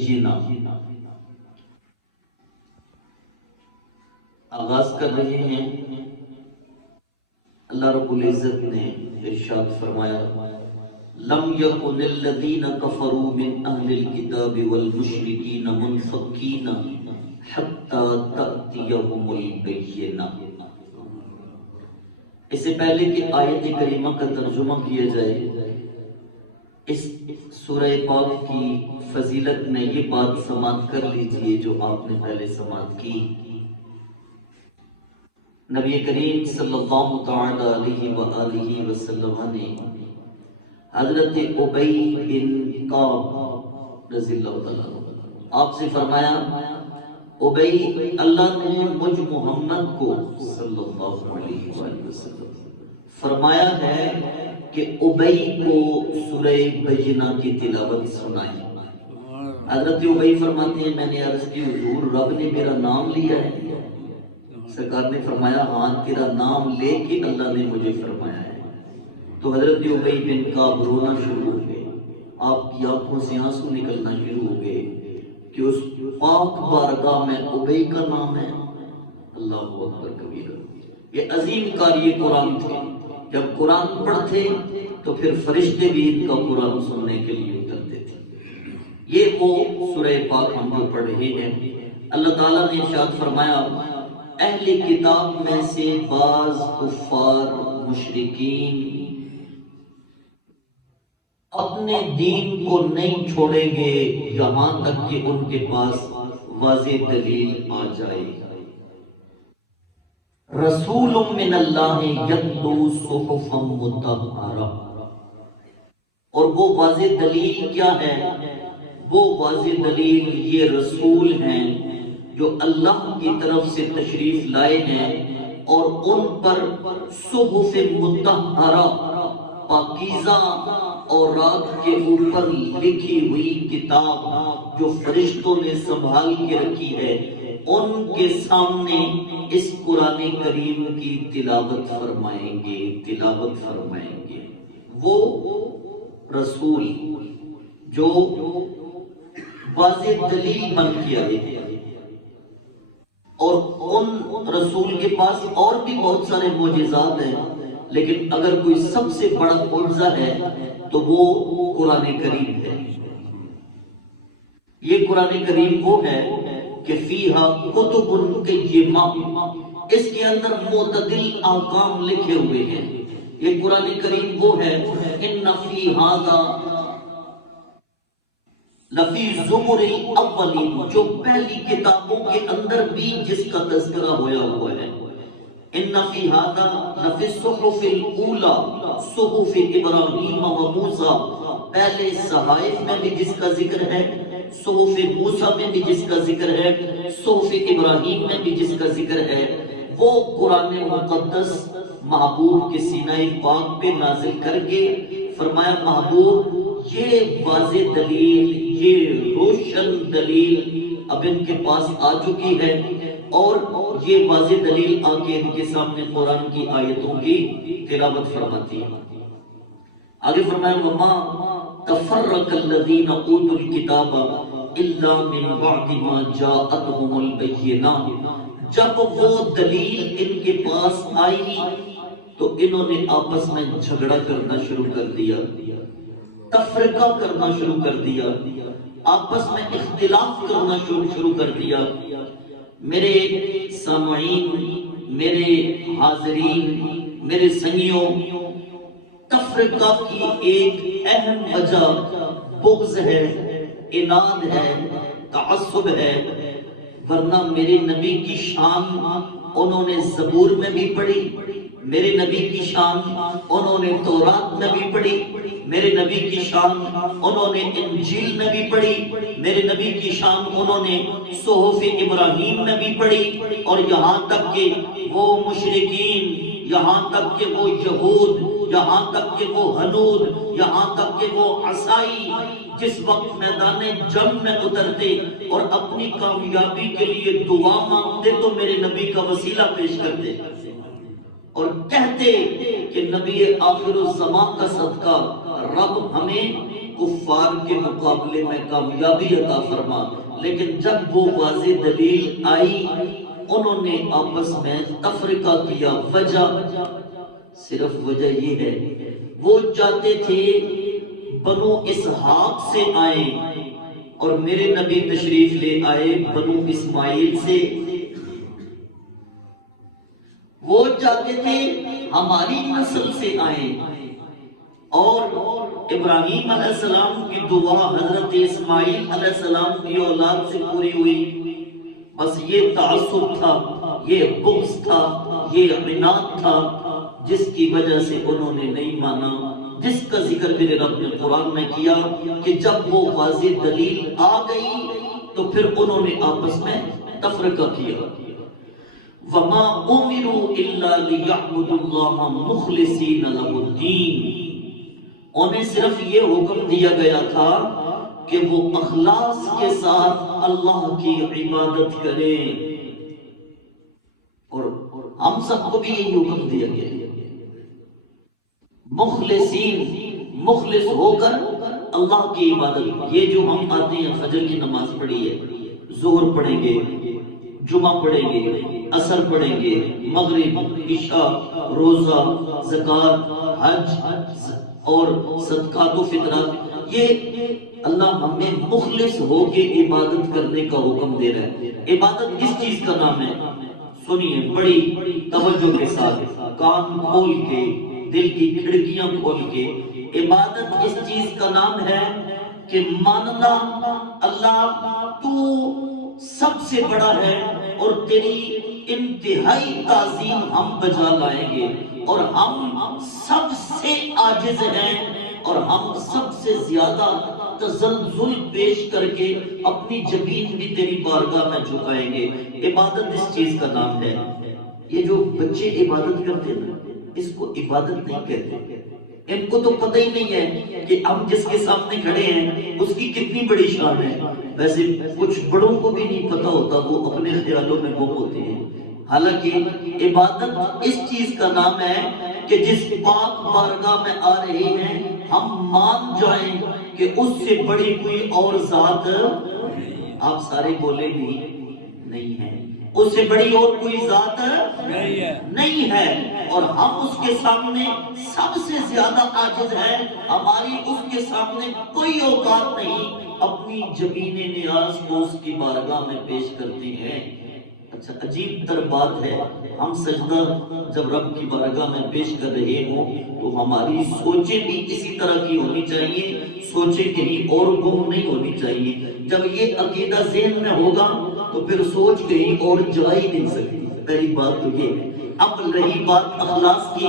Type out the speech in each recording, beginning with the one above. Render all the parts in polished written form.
جینا آغاز کر رہے ہیں۔ اللہ رب العزت نے ارشاد فرمایا لم یکن الذین کفروا من اہل الکتاب والمشرکین منفکین حتی تأتیہم البینہ۔ اس سے پہلے کہ آیت کریمہ کا ترجمہ کیا جائے، اس سورہ پاک کی فضیلت میں یہ بات سماعت کر لیجئے جو آپ نے پہلے سماعت کی۔ نبی کریم صلی اللہ تعالی علیہ وآلہ وسلم نے حضرت ابی بن کعب رضی اللہ تعالیٰ عنہ آپ سے فرمایا، ابی، اللہ نے مجھ محمد کو صلی اللہ علیہ وآلہ وسلم فرمایا ہے کہ ابی کو سورہ بینہ کی تلاوت سنائی۔ حضرت ابی فرماتے ہیں میں نے عرض کی حضور رب نے میرا نام لیا ہے؟ سرکار نے فرمایا ہاں تیرا نام لے کے اللہ نے مجھے فرمایا ہے۔ تو حضرت ابی بن کعب رونا شروع ہو گئے، آپ کی آنکھوں سے آنسو نکلنا شروع ہو گئے کہ اس پاک بارگاہ میں ابی کا نام ہے۔ اللہ اکبر کبیرہ۔ یہ عظیم قاری قرآن تھے، جب قرآن پڑھتے تو پھر فرشتے بھی ان کا قرآن سننے کے لیے اترتے تھے۔ یہ وہ سورہ پاک ہم جو پڑھ رہے ہیں، اللہ تعالیٰ نے ارشاد فرمایا اہل کتاب میں سے بعض کفار مشرکین اپنے دین کو نہیں چھوڑیں گے یہاں تک کہ ان کے پاس واضح دلیل آ جائے۔ رسول من اللہ یتلو صحفا مطہرہ، اور وہ واضح دلیل کیا ہے؟ وہ واضح دلیل یہ رسول ہیں جو اللہ کی طرف سے تشریف لائے ہیں، اور ان پر صحف مطہرہ پاکیزہ اورات کے اوپر لکھی ہوئی کتاب جو فرشتوں نے سنبھال کے رکھی ہے، ان کے سامنے اس قرآن کریم کی تلاوت فرمائیں گے۔ وہ رسول جو واضح دلیل بن کے آئے ہیں، اور ان رسول کے پاس اور بھی بہت سارے معجزات ہیں، لیکن اگر کوئی سب سے بڑا معجزہ ہے تو وہ قرآن کریم ہے۔ یہ قرآن کریم وہ ہے کہ فیہا کتب قیمہ، اس کے اندر معتدل احکام لکھے ہوئے ہیں۔ یہ قرآن کریم وہ ہے ان فی ھذا لفی زبر الاولین، جو پہلی کتابوں کے اندر بھی جس کا تذکرہ ہویا ہوا ہے۔ ان فی ھذا لفی الصحف الاولی صحف ابراہیم و موسیٰ، پہلے صحائف میں بھی جس کا ذکر ہے، صحف موسیٰ میں بھی جس کا ذکر ہے، صحف ابراہیم میں بھی جس کا ذکر ہے۔ وہ قرآن مقدس محبوب کے سینہ پاک پہ نازل کر کے فرمایا محبوب یہ واضح دلیل، یہ روشن دلیل اب ان کے پاس آ چکی ہے، اور یہ واضح دلیل آ کے ان کے سامنے قرآن کی آیتوں کی تلاوت فرماتی ہے۔ آگے فرمایا وَمَا تَفَرَّقَ الَّذِينَ أُوتُوا الْكِتَابَ إِلَّا مِن بَعْدِ مَا جَاءَتْهُمُ الْبَيِّنَاتُ، جب وہ دلیل ان کے پاس آئی تو انہوں نے آپس میں جھگڑا کرنا شروع کر دیا، تفرقہ کرنا شروع کر دیا، آپس میں اختلاف کرنا شروع کر دیا۔ میرے سامعین، میرے حاضرین، میرے سنگیوں، تفرقہ کی ایک اہم وجہ بغض ہے، عناد ہے، تعصب ہے، ورنہ میرے نبی کی شان انہوں نے زبور میں بھی پڑھی، میرے نبی کی شان انہوں نے تورات میں بھی پڑھی، میرے نبی کی شان انہوں نے انجیل میں بھی پڑھی، میرے نبی کی شان انہوں نے صحف ابراہیم میں بھی پڑھی، اور یہاں تک کہ وہ مشرکین، یہاں تک کہ وہ یہود، یہاں تک کہ وہ ہنود، یہاں تک کہ وہ عیسائی جس وقت میدان جنگ میں اترتے اور اپنی کامیابی کے لیے دعا مانگتے تو میرے نبی کا وسیلہ پیش کرتے اور کہتے کہ نبی آخر الزمان کا صدقہ رب ہمیں کفار کے مقابلے میں کامیابی عطا فرما۔ لیکن جب وہ واضح دلیل آئی انہوں نے آپس میں تفرقہ کیا۔ وجہ صرف وجہ یہ ہے وہ چاہتے تھے بنو اسحاق سے آئیں اور میرے نبی تشریف لے آئے بنو اسماعیل سے۔ وہ چاہتے تھے ہماری نسل سے آئیں اور ابراہیم علیہ السلام کی دعا حضرت اسماعیل علیہ السلام کی اولاد سے پوری ہوئی۔ بس یہ تعصب تھا، یہ بغض تھا، یہ عناد تھا جس کی وجہ سے انہوں نے نہیں مانا، جس کا ذکر میرے رب نے قرآن میں کیا کہ جب وہ واضح دلیل آ گئی تو پھر انہوں نے آپس میں تفرقہ کیا۔ وَمَا أُمِرُوا إِلَّا لِيَعْبُدُوا اللَّهَ مُخْلِصِينَ لَهُ الدِّينَ، انہیں صرف یہ حکم دیا گیا تھا کہ وہ اخلاص کے ساتھ اللہ کی عبادت کریں، اور ہم سب کو بھی یہی حکم دیا گیا ہے، مخلصین، مخلص ہو کر اللہ کی عبادت۔ یہ جو ہم آتے ہیں فجر کی نماز پڑھی ہے، ظہر پڑھیں گے، جمعہ پڑھیں گے، عصر پڑھیں گے، مغرب، عشاء، روزہ، زکوٰۃ، حج اور صدقات و فطرات، یہ اللہ ہمیں مخلص ہو کے عبادت کرنے کا حکم دے رہا ہے۔ عبادت کس چیز کا نام ہے؟ سنیے بڑی توجہ کے ساتھ، کان کھول کے، دل کی کھڑکیاں کھول کے، عبادت اس چیز کا نام ہے کہ ماننا اللہ تو سب سے بڑا ہے اور تیری انتہائی تعظیم ہم بجا لائیں گے، اور ہم سب سے عاجز ہیں اور ہم سب سے زیادہ تزلزل پیش کر کے اپنی جبین بھی تیری بارگاہ میں جھکائیں گے۔ عبادت اس چیز کا نام ہے۔ یہ جو بچے عبادت کرتے ہیں اس کو عبادت نہیں کہتے، ان کو تو پتہ ہی نہیں ہے کہ ہم جس کے سامنے کھڑے ہیں اس کی کتنی بڑی شان ہے۔ ویسے کچھ بڑوں کو بھی نہیں پتہ ہوتا، وہ اپنے خیالوں میں گم ہوتے ہیں۔ حالانکہ عبادت اس چیز کا نام ہے کہ جس پاک بارگاہ میں آ رہے ہیں ہم مان جائیں کہ اس سے بڑی کوئی اور ذات، آپ سارے بولے بھی نہیں ہے، اس سے بڑی اور کوئی ذات نہیں ہے، اور ہم اس کے سامنے سب سے زیادہ عاجز ہیں، ہماری اس کے سامنے کوئی اوقات نہیں، اپنی جبین نیاز کو اس کی بارگاہ میں پیش کرتے ہیں۔ اچھا عجیب تر بات ہے، ہم سجدہ جب رب کی بارگاہ میں پیش کر رہے ہوں تو ہماری سوچیں بھی اسی طرح کی ہونی چاہیے، سوچیں کہیں اور گم نہیں ہونی چاہیے۔ جب یہ عقیدہ ذہن میں ہوگا تو پھر سوچ کہیں اور جا ہی نہیں سکتی۔ پہلی بات تو یہ ہے۔ اب رہی بات اخلاص کی،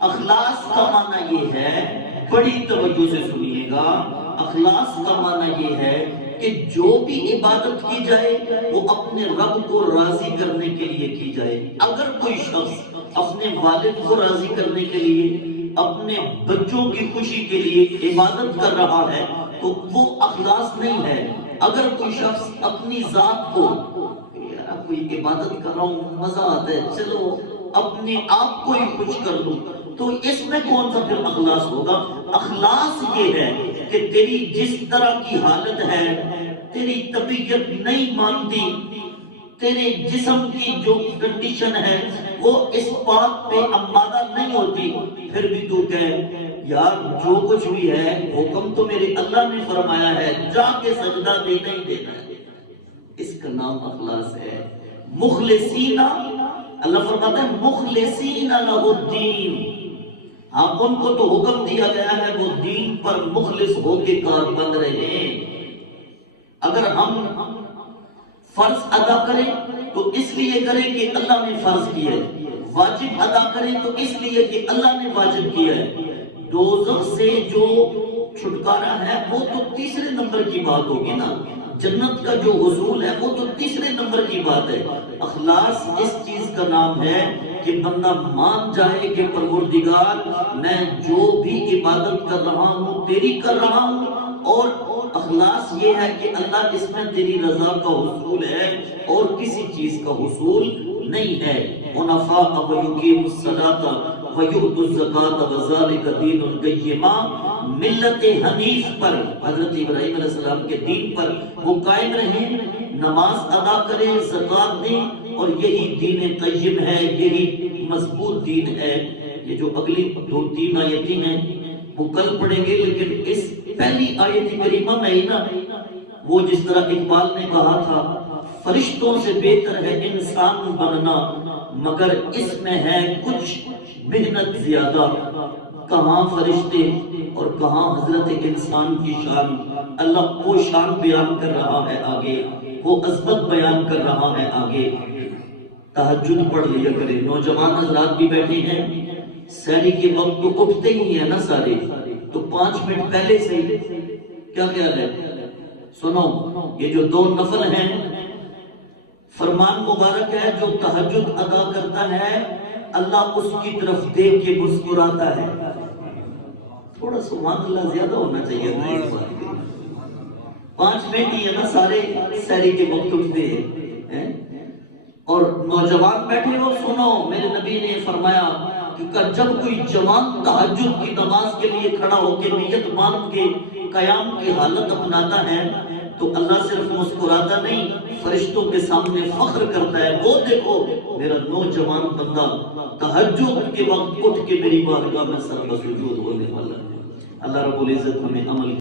اخلاص کا معنی یہ ہے، بڑی توجہ سے سنیے گا، اخلاص کا معنی یہ ہے کہ جو بھی عبادت کی جائے وہ اپنے رب کو راضی کرنے کے لیے کی جائے۔ اگر کوئی شخص اپنے والد کو راضی کرنے کے لیے، اپنے بچوں کی خوشی کے لیے عبادت کر رہا ہے تو وہ اخلاص نہیں ہے۔ اگر کوئی شخص اپنی ذات کو، کوئی عبادت کر رہا ہوں مزہ آتا ہے چلو اپنے آپ کو ہی خوش کر دوں، تو اس میں کون سا پھر اخلاص ہوگا؟ اخلاص یہ ہے کہ تیری جس طرح کی حالت ہے، تیری طبیعت نہیں مانتی، تیرے جسم کی جو کنڈیشن ہے وہ اس بات پہ آمادہ نہیں ہوتی، پھر بھی تو کہے یار جو کچھ بھی ہے حکم تو میرے اللہ نے فرمایا ہے، جا کے سجدہ دینا ہی دینا ہے۔ اس کا نام اخلاص ہے۔ مخلصین، اللہ فرماتا ہے مخلصین لہ الدین، ہاں ان کو تو حکم دیا گیا ہے وہ دین پر مخلص ہو کے کار بند رہے۔ اگر ہم فرض ادا کریں تو اس لیے کریں کہ اللہ نے فرض کیا ہے، واجب ادا کریں تو اس لیے کہ اللہ نے واجب کیا ہے۔ دوزخ سے جو چھٹکارا ہے وہ تو تیسرے نمبر کی بات ہوگی نا، جنت کا جو حصول ہے وہ تو تیسرے نمبر کی بات ہے۔ اخلاص اس چیز کا نام ہے کہ بندہ مان جائے کہ پروردگار میں جو بھی عبادت کر رہا ہوں تیری کر رہا ہوں، اور اخلاص یہ ہے کہ اللہ اس میں تیری رضا کا حصول ہے اور کسی چیز کا حصول نہیں ہے۔ حنفاء ویقیموا الصلاۃ وَيُؤْتُوا الزَّكَاةَ وَذَلِكَ دِینُ الْقَیِّمَةِ، ملت حنیف پر، حضرت ابراہیم علیہ السلام کے دین پر وہ قائم رہیں، نماز ادا کریں، زکوٰۃ دیں، اور یہی دین قیم ہے، یہی مضبوط دین ہے۔ یہ جو اگلی 2-3 آیتیں ہیں وہ کل پڑھیں گے، لیکن اس پہلی آیت کریمہ میں ہی نا، وہ جس طرح اقبال نے کہا تھا فرشتوں سے بہتر ہے انسان بننا، مگر اس میں ہے کچھ محنت زیادہ۔ کہاں فرشتے اور کہاں حضرت انسان کی شان، اللہ وہ شان بیان کر رہا ہے آگے، وہ عظمت بیان کر رہا ہے آگے۔ تہجد پڑھ لیا کرے، نوجوان حضرات بھی بیٹھے ہیں، سحری کے وقت تو اٹھتے ہی ہیں نا سارے، تو 5 منٹ پہلے سے کیا خیال ہے؟ سنو، یہ جو 2 نفل ہیں، فرمان مبارک ہے، جو تہجد ادا کرتا ہے اللہ اس کی طرف دیکھ کے مسکراتا ہے۔ تھوڑا سبحان اللہ زیادہ ہونا چاہیے نا اس بات کے۔ 5 منٹ ہی ہے نا، سارے سحری کے وقت اٹھتے ہیں۔ اور نوجوان بیٹھے ہو، سنو، میرے نبی نے فرمایا کہ جب کوئی جوان تہجد کی نماز کے لیے کھڑا ہو کے نیت باندھ کے قیام کی حالت اپناتا ہے تو اللہ صرف مسکراتا نہیں، فرشتوں کے سامنے فخر کرتا ہے، وہ دیکھو میرا نوجوان بندہ تہجد کے وقت اٹھ کے میری بارگاہ میں سر بسجود ہونے والا ہے۔ اللہ رب العزت ہمیں عمل